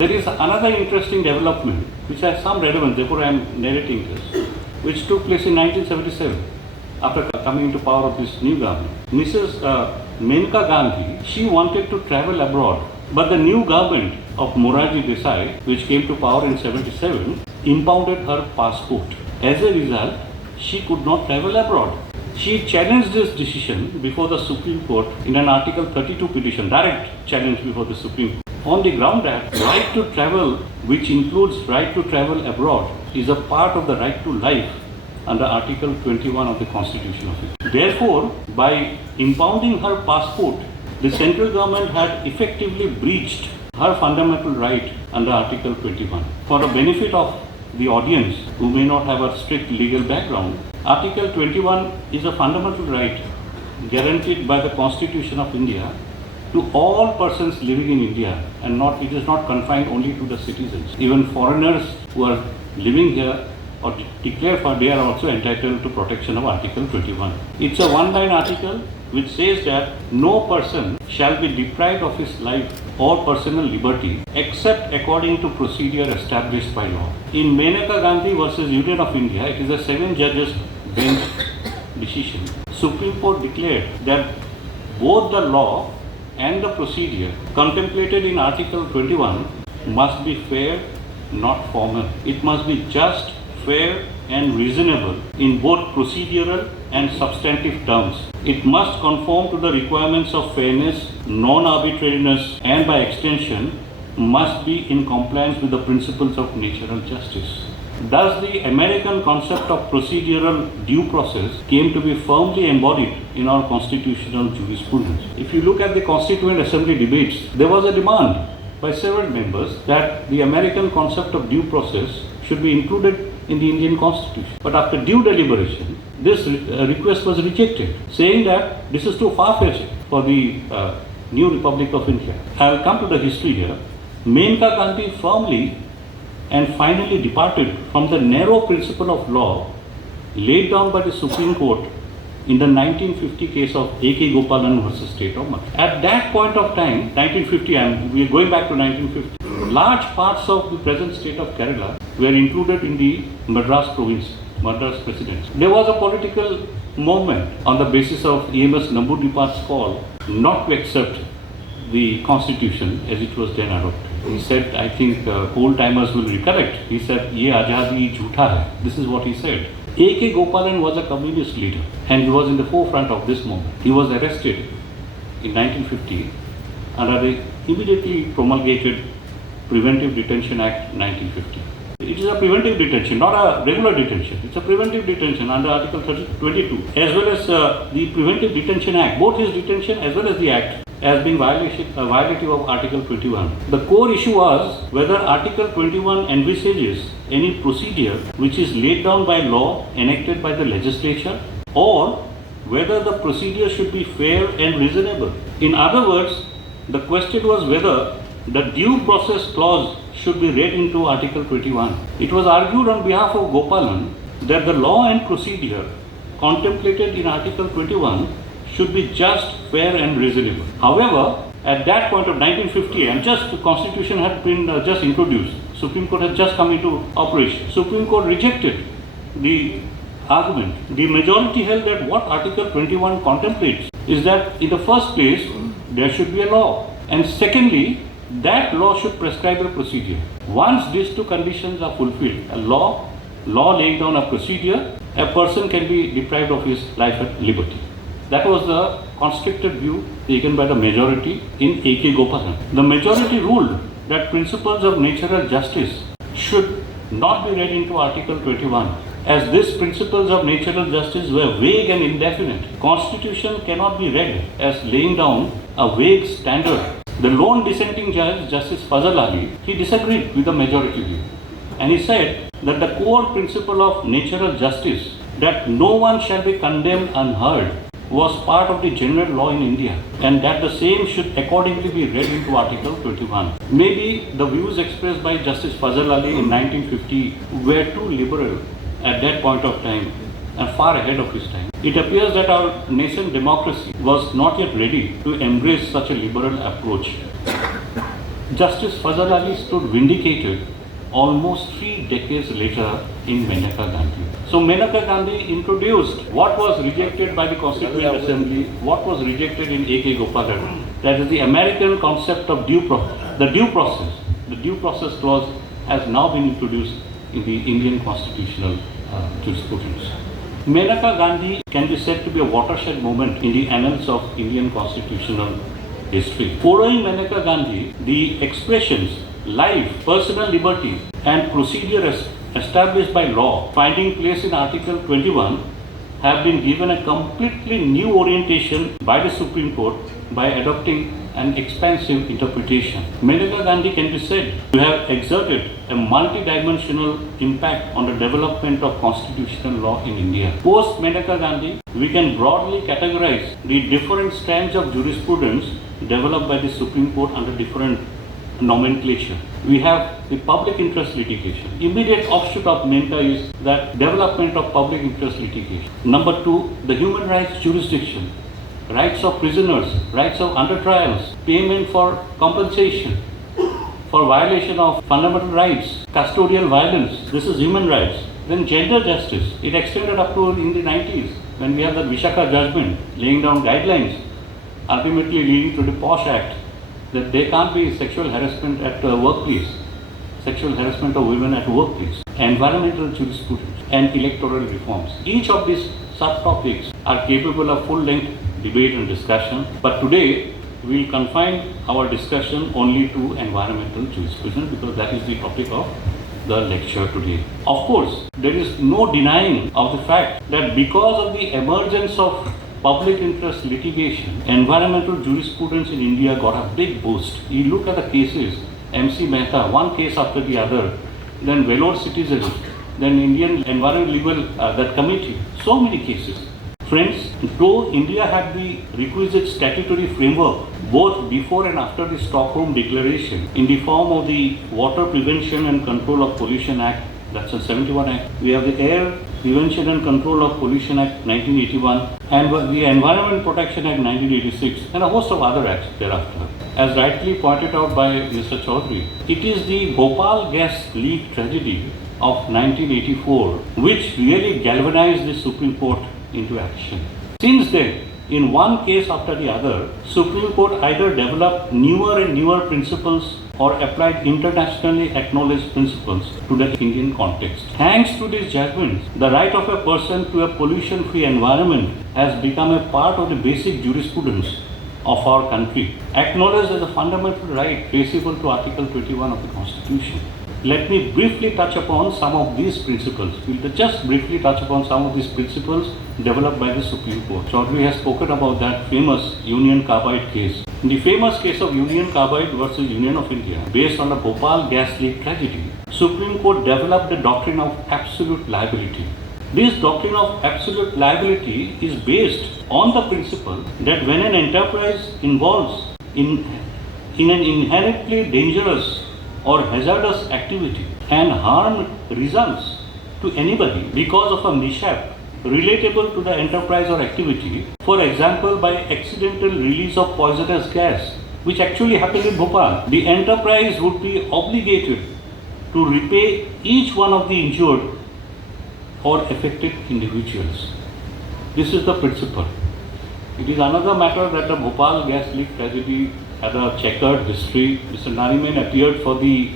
There is another interesting development which has some relevance, therefore I am narrating this, which took place in 1977 after coming into power of this new government. Mrs. Menka Gandhi, she wanted to travel abroad, but the new government of Morarji Desai, which came to power in 77, impounded her passport. As a result, she could not travel abroad. She challenged this decision before the Supreme Court in an Article 32 petition, direct challenge before the Supreme Court, on the ground that right to travel, which includes right to travel abroad, is a part of the right to life under Article 21 of the Constitution of India. Therefore, by impounding her passport, the central government had effectively breached her fundamental right under Article 21. For the benefit of the audience who may not have a strict legal background, Article 21 is a fundamental right guaranteed by the Constitution of India to all persons living in India, and it is not confined only to the citizens. Even foreigners who are living here or declare for, they are also entitled to protection of Article 21. It's a one-line article which says that no person shall be deprived of his life or personal liberty except according to procedure established by law. In Menka Gandhi versus Union of India, it is a 7 judges bench decision. Supreme Court declared that both the law and the procedure contemplated in Article 21 must be fair, not formal. It must be just, fair and reasonable in both procedural and substantive terms. It must conform to the requirements of fairness, non-arbitrariness, and by extension must be in compliance with the principles of natural justice. Thus, the American concept of procedural due process came to be firmly embodied in our constitutional jurisprudence. If you look at the Constituent Assembly debates, there was a demand by several members that the American concept of due process should be included in the Indian Constitution. But after due deliberation, this request was rejected, saying that this is too far-fetched for the new Republic of India. I will come to the history here. Menka Gandhi firmly and finally departed from the narrow principle of law laid down by the Supreme Court in the 1950 case of A.K. Gopalan versus State of Madras. At that point of time, 1950, and we are going back to 1950, large parts of the present state of Kerala were included in the Madras province, Madras presidency. There was a political movement on the basis of EMS Namboodiripat's call not to accept the constitution as it was then adopted. He said, I think old-timers will recollect, he said, "Ye azadi jhootha hai." This is what he said. A.K. Gopalan was a communist leader and he was in the forefront of this movement. He was arrested in 1950 under the immediately promulgated Preventive Detention Act 1950. It is a preventive detention, not a regular detention. It's a preventive detention under Article 22, as well as the Preventive Detention Act. Both his detention as well as the Act as being violative of Article 21. The core issue was whether Article 21 envisages any procedure which is laid down by law enacted by the legislature, or whether the procedure should be fair and reasonable. In other words, the question was whether the due process clause should be read into Article 21. It was argued on behalf of Gopalan that the law and procedure contemplated in Article 21 should be just, fair and reasonable. However, at that point of 1950, and just the Constitution had been just introduced, Supreme Court had just come into operation. Supreme Court rejected the argument. The majority held that what Article 21 contemplates is that in the first place, there should be a law. And secondly, that law should prescribe a procedure. Once these two conditions are fulfilled, a law laying down a procedure, a person can be deprived of his life at liberty. That was the constricted view taken by the majority in A.K. Gopalan. The majority ruled that principles of natural justice should not be read into Article 21, as these principles of natural justice were vague and indefinite. Constitution cannot be read as laying down a vague standard. The lone dissenting judge, Justice Fazal Ali, he disagreed with the majority view, and he said that the core principle of natural justice, that no one shall be condemned unheard, was part of the general law in India, and that the same should accordingly be read into Article 21. Maybe the views expressed by Justice Fazal Ali in 1950 were too liberal at that point of time and far ahead of his time. It appears that our nascent democracy was not yet ready to embrace such a liberal approach. Justice Fazal Ali stood vindicated almost 3 decades later in Maneka Gandhi. So Maneka Gandhi introduced what was rejected by the Constituent Assembly, what was rejected in A.K. Gopalan. That is the American concept of due process. The due process clause has now been introduced in the Indian constitutional jurisprudence. Maneka Gandhi can be said to be a watershed moment in the annals of Indian constitutional history. Following Maneka Gandhi, the expressions life, personal liberty and procedure established by law finding place in Article 21 have been given a completely new orientation by the Supreme Court by adopting an expansive interpretation. Maneka Gandhi can be said to have exerted a multidimensional impact on the development of constitutional law in India. Post Maneka Gandhi, we can broadly categorize the different strands of jurisprudence developed by the Supreme Court under different nomenclature. We have the public interest litigation. Immediate offshoot of Maneka is that development of public interest litigation. Number 2, the human rights jurisdiction. Rights of prisoners, rights of under trials, payment for compensation for violation of fundamental rights, custodial violence. This is human rights. Then gender justice. It extended up to in the 90s when we have the Vishaka judgment laying down guidelines, ultimately leading to the POSH Act, that there can't be sexual harassment at the workplace, sexual harassment of women at workplace, environmental jurisprudence, and electoral reforms. Each of these subtopics are capable of full-length debate and discussion, but today we will confine our discussion only to environmental jurisprudence because that is the topic of the lecture today. Of course, there is no denying of the fact that because of the emergence of public interest litigation, environmental jurisprudence in India got a big boost. You look at the cases, MC Mehta, one case after the other, then Vellore Citizens, then Indian Environment Legal that committee, so many cases. Friends, though India had the requisite statutory framework both before and after the Stockholm Declaration in the form of the Water Prevention and Control of Pollution Act, that's a 71 Act. We have the Air Prevention and Control of Pollution Act 1981 and the Environment Protection Act 1986 and a host of other acts thereafter. As rightly pointed out by Mr. Chaudhary, it is the Bhopal gas leak tragedy of 1984 which really galvanized the Supreme Court into action. Since then, in one case after the other, Supreme Court either developed newer and newer principles or applied internationally acknowledged principles to the Indian context. Thanks to these judgments, the right of a person to a pollution-free environment has become a part of the basic jurisprudence of our country, acknowledged as a fundamental right traceable to Article 21 of the Constitution. Let me briefly touch upon some of these principles. We'll just briefly touch upon some of these principles developed by the Supreme Court. Chaudhary has spoken about that famous Union Carbide case. In the famous case of Union Carbide versus Union of India, based on the Bhopal gas leak tragedy, Supreme Court developed the doctrine of absolute liability. This doctrine of absolute liability is based on the principle that when an enterprise involves in an inherently dangerous or hazardous activity and harm results to anybody because of a mishap relatable to the enterprise or activity, for example by accidental release of poisonous gas, which actually happened in Bhopal, the enterprise would be obligated to repay each one of the injured or affected individuals. This is the principle. It is another matter that the Bhopal gas leak tragedy had a checkered history. Mr. Nariman appeared for the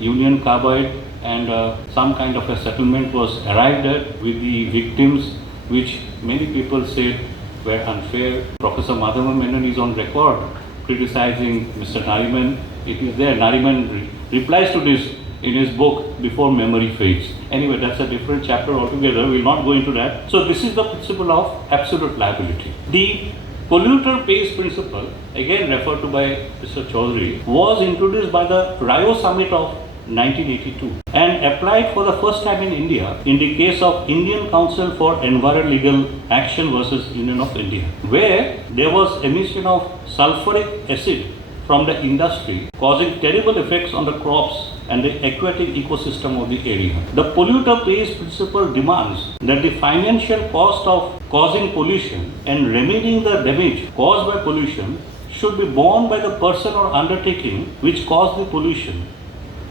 Union Carbide and some kind of a settlement was arrived at with the victims, which many people said were unfair. Professor Madhava Menon is on record criticizing Mr. Nariman. It is there. Nariman replies to this in his book, Before Memory Fades. Anyway, that's a different chapter altogether. We will not go into that. So this is the principle of absolute liability. The polluter pays principle, again referred to by Mr. Chaudhary, was introduced by the Rio Summit of 1982 and applied for the first time in India in the case of Indian Council for Environmental Legal Action versus Union of India, where there was emission of sulfuric acid from the industry causing terrible effects on the crops and the aquatic ecosystem of the area. The polluter pays principle demands that the financial cost of causing pollution and remedying the damage caused by pollution should be borne by the person or undertaking which caused the pollution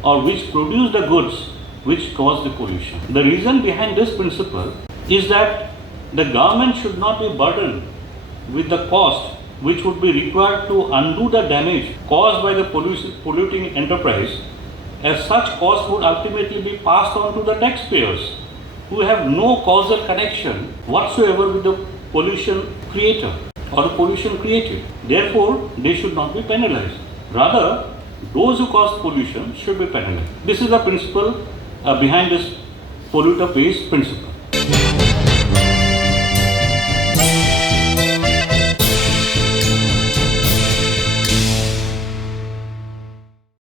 or which produced the goods which caused the pollution. The reason behind this principle is that the government should not be burdened with the cost which would be required to undo the damage caused by the polluting enterprise, as such cost would ultimately be passed on to the taxpayers who have no causal connection whatsoever with the pollution creator or the pollution created. Therefore, they should not be penalized. Rather, those who cause pollution should be penalized. This is the principle behind this polluter pays principle.